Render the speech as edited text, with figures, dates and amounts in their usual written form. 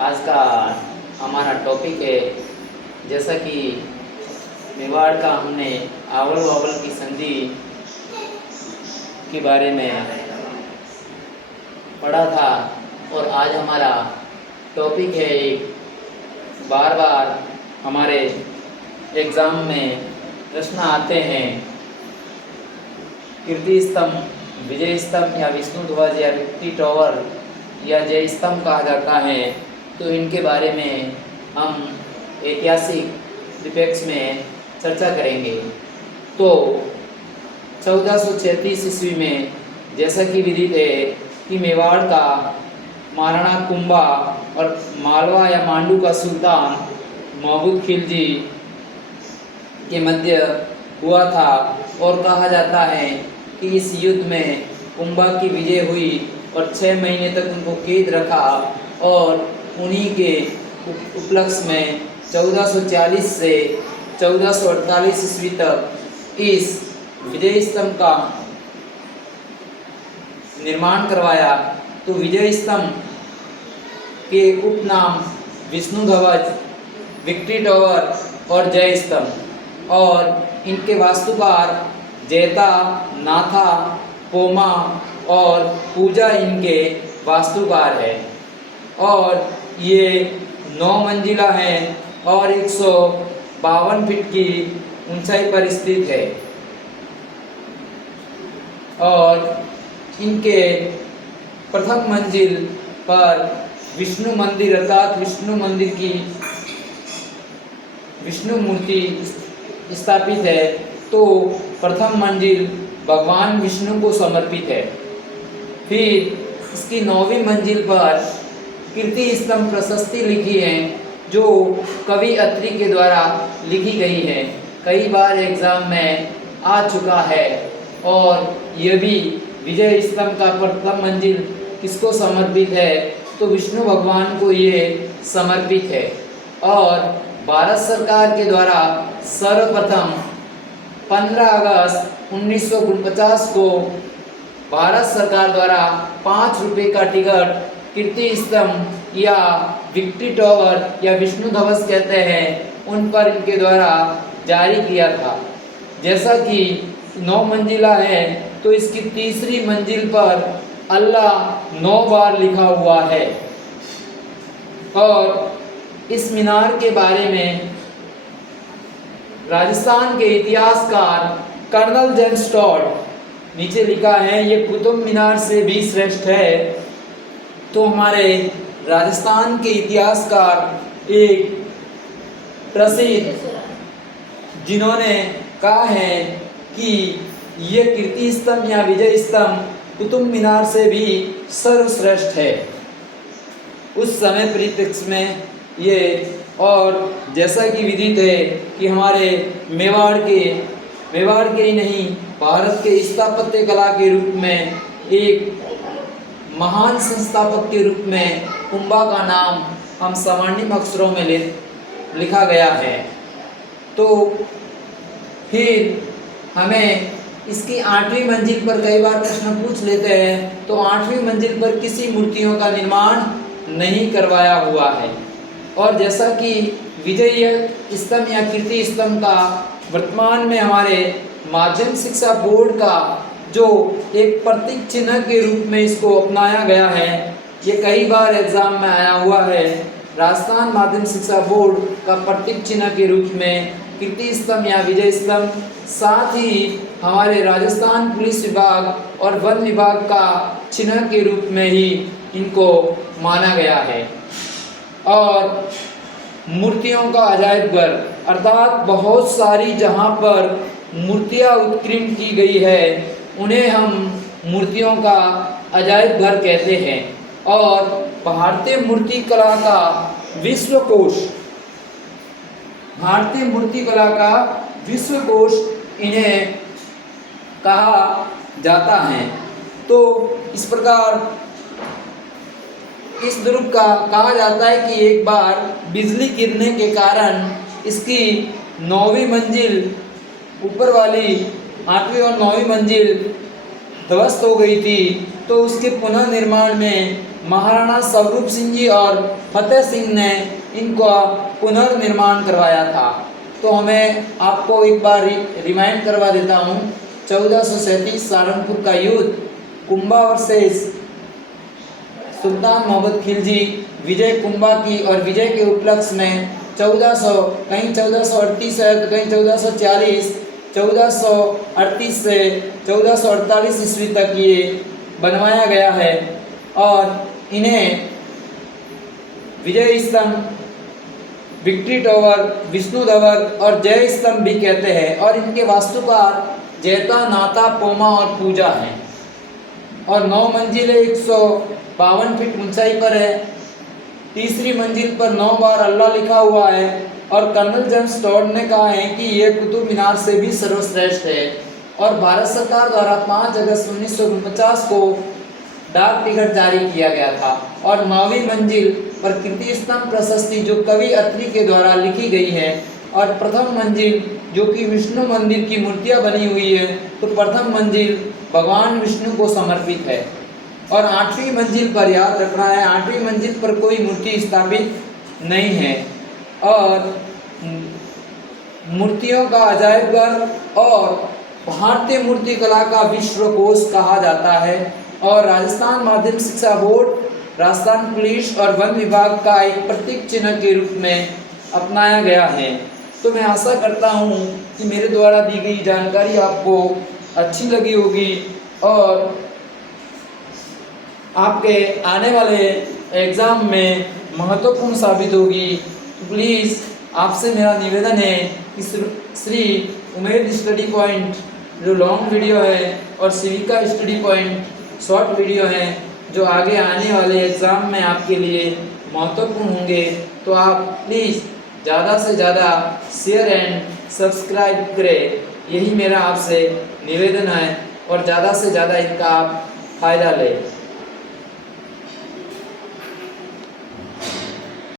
आज का हमारा टॉपिक है, जैसा कि मेवाड़ का हमने आवल वावल की संधि के बारे में पढ़ा था। और आज हमारा टॉपिक है, एक बार बार हमारे एग्ज़ाम में प्रश्न आते हैं, कीर्ति स्तंभ, विजय स्तंभ या विष्णु ध्वज या विक्ट्री टॉवर या जय स्तंभ कहा जाता है। तो इनके बारे में हम ऐतिहासिक परिप्रेक्ष्य में चर्चा करेंगे। तो 1436 ईस्वी में जैसा कि विदित है कि मेवाड़ का महाराणा कुंभा और मालवा या मांडू का सुल्तान महमूद खिलजी के मध्य हुआ था। और कहा जाता है कि इस युद्ध में कुंभा की विजय हुई और 6 महीने तक उनको कैद रखा। और उन्हीं के उपलक्ष्य में 1440 से 1448 ईस्वी तक इस विजय स्तंभ का निर्माण करवाया। तो विजय स्तंभ के उपनाम विष्णु ध्वज, विक्ट्री टॉवर और जय स्तंभ, और इनके वास्तुकार जैता, नाथा, पोमा और पूजा इनके वास्तुकार है। और ये 9 मंजिला है और 152 फीट की ऊंचाई पर स्थित है। और इनके प्रथम मंजिल पर विष्णु मंदिर अर्थात विष्णु मंदिर की विष्णु मूर्ति स्थापित है। तो प्रथम मंजिल भगवान विष्णु को समर्पित है। फिर इसकी 9वीं मंजिल पर कीर्ति स्तंभ प्रशस्ति लिखी है, जो कवि अत्रि के द्वारा लिखी गई है। कई बार एग्जाम में आ चुका है। और यह भी विजय स्तंभ का प्रथम मंजिल किसको समर्पित है, तो विष्णु भगवान को ये समर्पित है। और भारत सरकार के द्वारा सर्वप्रथम 15 अगस्त 1949 को भारत सरकार द्वारा 5 रुपये का टिकट कीर्ति स्तंभ या विक्ट्री टॉवर या विष्णु ध्वज कहते हैं, उन पर इनके द्वारा जारी किया था। जैसा कि 9 मंजिला है, तो इसकी तीसरी मंजिल पर अल्लाह 9 बार लिखा हुआ है। और इस मीनार के बारे में राजस्थान के इतिहासकार कर्नल जेम्स टॉड नीचे लिखा है, ये कुतुब मीनार से भी श्रेष्ठ है। तो हमारे राजस्थान के इतिहासकार एक प्रसिद्ध जिन्होंने कहा है कि ये कीर्ति स्तंभ या विजय स्तंभ कुतुब मीनार से भी सर्वश्रेष्ठ है उस समय परिप्रेक्ष्य में ये। और जैसा कि विदित है कि हमारे मेवाड़ के ही नहीं, भारत के स्थापत्य कला के रूप में एक महान संस्थापक के रूप में कुंभा का नाम हम स्वर्णिम अक्षरों में लिखा गया है। तो फिर हमें इसकी 8वीं मंजिल पर कई बार प्रश्न पूछ लेते हैं, तो 8वीं मंजिल पर किसी मूर्तियों का निर्माण नहीं करवाया हुआ है। और जैसा कि विजय स्तंभ या कीर्ति स्तंभ का वर्तमान में हमारे माध्यमिक शिक्षा बोर्ड का जो एक प्रतीक चिन्ह के रूप में इसको अपनाया गया है, ये कई बार एग्जाम में आया हुआ है। राजस्थान माध्यमिक शिक्षा बोर्ड का प्रतीक चिन्ह के रूप में कीर्ति स्तंभ या विजय स्तंभ, साथ ही हमारे राजस्थान पुलिस विभाग और वन विभाग का चिन्ह के रूप में ही इनको माना गया है। और मूर्तियों का अजायब घर अर्थात बहुत सारी जहाँ पर मूर्तियाँ उत्कीर्ण की गई है, उन्हें हम मूर्तियों का अजायब घर कहते हैं। और भारतीय मूर्ति कला का विश्वकोश, भारतीय मूर्ति कला का विश्वकोश इन्हें कहा जाता है। तो इस प्रकार इस ध्रुव का कहा जाता है कि एक बार बिजली गिरने के कारण इसकी 9वीं मंजिल ऊपर वाली 8वीं और 9वीं मंजिल ध्वस्त हो गई थी। तो उसके पुनर्निर्माण में महाराणा स्वरूप सिंह जी और फतेह सिंह ने इनका पुनर्निर्माण करवाया था। तो हमें आपको एक बार रिमाइंड करवा देता हूँ। 1437 सहारनपुर का युद्ध, कुंभा वर्सेस सुल्तान मोहम्मद खिलजी, विजय कुंभा की और विजय के उपलक्ष्य में 1400 कहीं 1438 है तो कहीं 1440, 1438 से 1448 ईस्वी तक ये बनवाया गया है। और इन्हें विजय स्तंभ, विक्ट्री टावर, विष्णु धवर और जय स्तंभ भी कहते हैं। और इनके वास्तुकार जैता, नाता, पोमा और पूजा हैं। और 9 मंजिलें 152 फीट ऊंचाई पर है। तीसरी मंजिल पर 9 बार अल्लाह लिखा हुआ है। और कर्नल जेम्स टॉड ने कहा है कि यह कुतुब मीनार से भी सर्वश्रेष्ठ है। और भारत सरकार द्वारा 5 अगस्त 1949 को डाक टिकट जारी किया गया था। और 9वीं मंजिल पर कीर्ति स्तंभ प्रशस्ति जो कवि अत्रि के द्वारा लिखी गई है। और प्रथम मंजिल जो कि विष्णु मंदिर की मूर्तियां बनी हुई है, तो प्रथम मंजिल भगवान विष्णु को समर्पित है। और 8वीं मंजिल पर याद रखना है, 8वीं मंजिल पर कोई मूर्ति स्थापित नहीं है। और मूर्तियों का अजायब घर और भारतीय मूर्ति कला का विश्वकोश कहा जाता है। और राजस्थान माध्यमिक शिक्षा बोर्ड, राजस्थान पुलिस और वन विभाग का एक प्रतीक चिन्ह के रूप में अपनाया गया है। तो मैं आशा करता हूँ कि मेरे द्वारा दी गई जानकारी आपको अच्छी लगी होगी और आपके आने वाले एग्ज़ाम में महत्वपूर्ण साबित होगी। तो प्लीज़ आपसे मेरा निवेदन है कि श्री उमेद स्टडी पॉइंट जो लॉन्ग वीडियो है और Civica study point short video है जो आगे आने वाले एग्ज़ाम में आपके लिए महत्वपूर्ण होंगे, तो आप प्लीज़ ज़्यादा से ज़्यादा शेयर एंड सब्सक्राइब करें। यही मेरा आपसे निवेदन है और ज़्यादा से ज़्यादा इनका आप फ़ायदा लें।